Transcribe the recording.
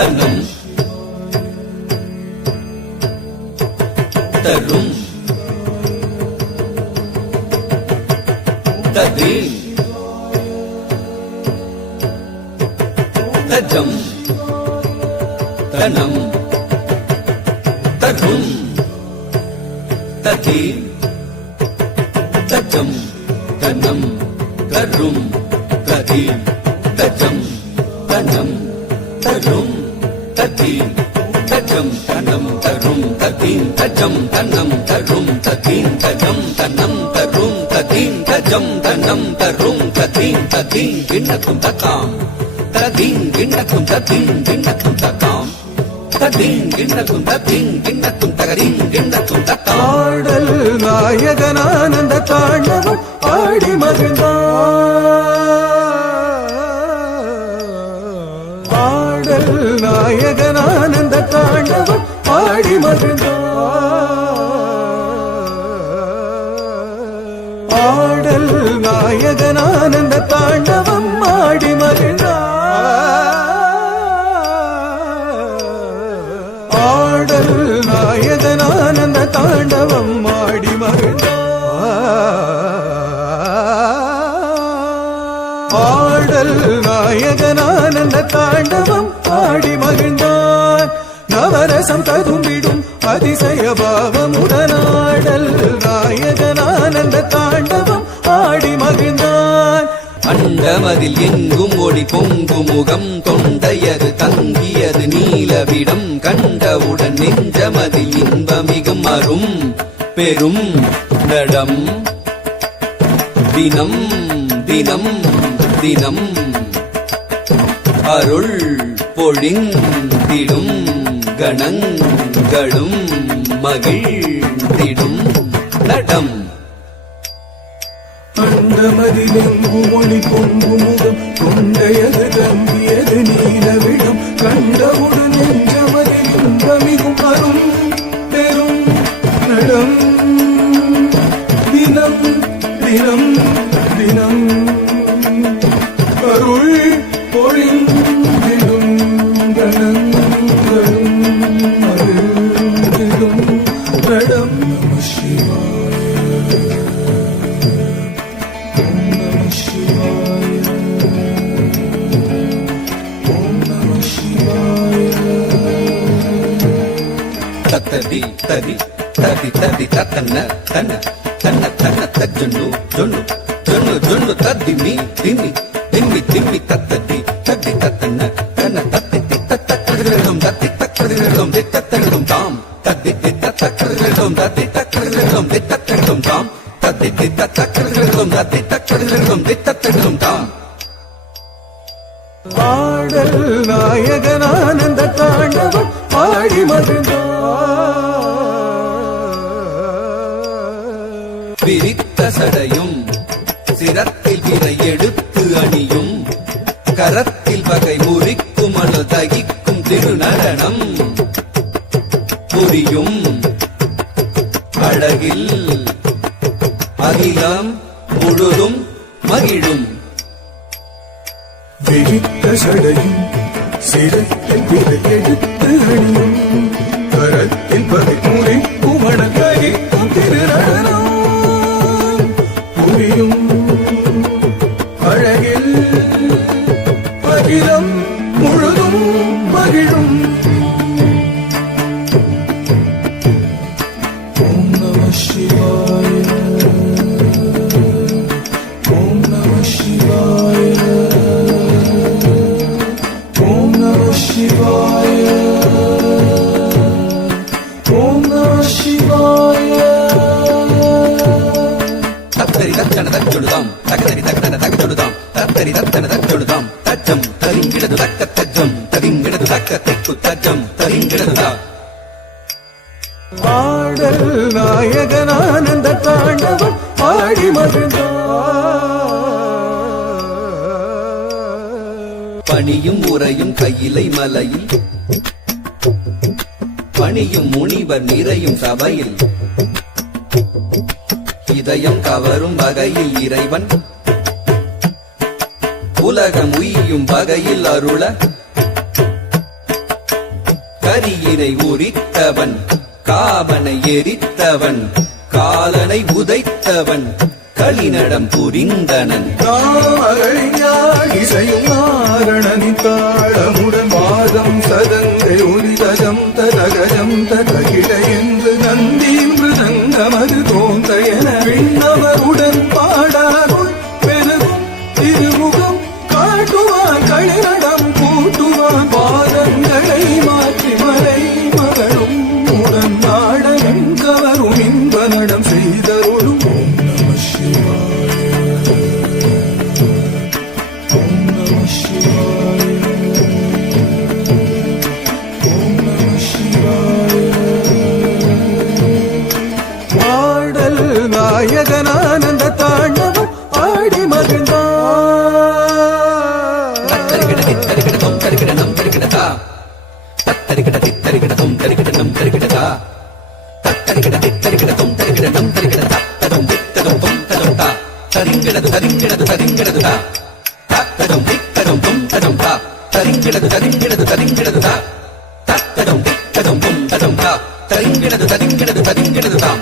தனம் தரும் ததீம் தஜம் தனம் தரும் ததீம் தஜம் தனம் தரும் ததீம் தஜம் தனம் தரும் ததீம் தஜம் தனம் தரும் ததீம் தஜம் தனம் தரும் ததீம் தஜம் தனம் தரும் ததீம் தஜம் தனம் தரும் ததீம் ததீம் கிண்ணக்கும் தக்காம் ததீம் கிண்ணக்கும் ததீம் கிண்ணக்கும் தக்காம் ததீம் கிண்ணக்கும் ததீம் கிண்ணக்கும் தகரீம் கிண்ணக்கும் தக்காம். ஆடல் நாயகனானந்த தாண்டவம் ஆடி மகிழ்ந்தார். ஆடல் நாயகனானந்த தாண்டவம் ஆடி மகிழ்ந்தார். ஆடல் நாயகனானந்த தாண்டவம் ஆடி மகிழ்ந்தார். ஆடல் நாயகனானந்த தாண்டவம் ஆடி மகிழ்ந்தார். ஆடல் நாயகனானந்த தாண்டவம் ஆடி மகிழ்ந்தார். நவரசம் ததும்பிடும் அதிசய பாவமுடனாடல் நாயகனானந்த தாண்டவம் ஆடி மகிழ்ந்தார். அண்டமதில் எங்கும் ஒளி பொங்கு முகம் தொண்டையது தங்கியது நீலவிடம் கண்டவுடன் நெஞ்சமதில் இன்பமிகும் அரும் பெரும் நடம் தினம் தினம் தினம் அருள் பொழிந்திடும் கணங்களும் மகிழ்ந்திடும் நடம். அண்டமதிலெங்கு ஒளி பொங்கு முகம் கொண்டையது தம்பியது நீலவிடம் கண்டவுடன் நெஞ்சமதில் இன்பமிகும் அரும் பெரும் நடம் தினம் தினம் தினம் அருள் பொழிந்திடும் கணங்களும் மகிழ்ந்திடும் நடம். நம சிவாய தத்ததி ததி ததி ததி தத்தன்ன தன்ன தன்ன தன்ன தஜ்ஜுன்னு ஜொன்னு ஜொன்னு ஜொன்னு தத்திமி திம்மி திம்மி திம்மி தத்ததி தத்தி தத்தன்ன தன்ன தத்தி தத்தக்கடுகிறதும் தத்தி தக்கடுகிறதும் தித்தத்தடுதும் தாம் தத்தி தத்தக்கடுகிறதும் தத்தி தக்கடுகிறதும் தித்தத்தடுதும் தாம் தத்தி தத்தக்கடுகிறதும் தத்தி தக்கடுகிறதும் தித்தத்தடுதும் தாம். ஆடல் நாயகனானந்த தாண்டவம் ஆடி மகிழ்ந்தார். விரித்த சடையும் சிரத்தில் விரை எடுத்து அணியும் கரத்தில் வகை முறிக்கும் அணு தகிக்கும் திருநடனம் புரியும் அழகில் அகிலம் முழுதும் மகிழும். விரித்த சடையும் சிரத்தில் விரை எடுத்து அணியும் கரத்தில் பகை முறிக்கும் அணு தகிக்கும் திருநடனம் புரியும் அழகில் அகிலம் முழுதும் மகிழும். ஓம் நம சிவாய ஓம் நம சிவாய ஓம் நம சிவாய ஓம் நம சிவாய. தத்தரி தத்தன தச்சொழுதாம் தகதரி தகதன தகச்சொழுதாம் தத்தரி தத்தன தச்சொழுதாம் தச்சம் தரிங்கிடது தக்க தச்சம் தரிங்கிடது தக்க தெக்கு தச்சம் தரிங்கிடதுதா. ஆடல் நாயகனானந்த தாண்டவம் ஆடி மகிழ்ந்தார். பணியும் உரையும் கையிலை மலையில் பணியும் முனிவர் நிறையும் சபையில் இதயம் கவரும் வகையில் இறைவன் உலகம் உய்யும் வகையில் அருள கரியினை உரித்தவன் காமனை எரித்தவன் காலனை உதைத்தவன் களிநடம் புரிந்தனன் இசையும் நாரணனி தாளமுடன் பாதம் சதங்கை ஒலிதகம் ததகஜம் ததகிட என்று நந்தீன்று தங்கமது தோன்ற என விண்ணவருடன் பாடாருள் பெருகும் திருமுகம் காட்டுவான் களிநடம் கூட்டுவான் பாதங்களை மாற்றி மலை மகளும் உடன் நாடகம் கவரும் இன்ப நடம் செய்தருளும் பாடல் நாயகனானந்த தாண்டவம் ஆடி மகிழ்ந்தான் தத்தரிகிட தித்தரிகிட தொம் தரிகிட நம் தரிகிடதா தத்தரிகிட தித்தரிகிட தொம் தரிகிட நம் தரிகிடதா தத்தரிகிட தித்தரிகிட தொம் தரிகிட நம் தரிகிடதா ததம் தித்ததம் தொம் ததம் தா தரிங்கிடது தரிங்கிடது தரிங்கிடது தா தத்ததம் தித்ததம் தொம் ததம் தா தரிங்கிடது தரிங்கிடது தரிங்கிடது தா தத்ததம் தித்ததம் தொம் ததம் தா தரிங்கிடது தரிங்கிடது தரிங்கிடது தாம்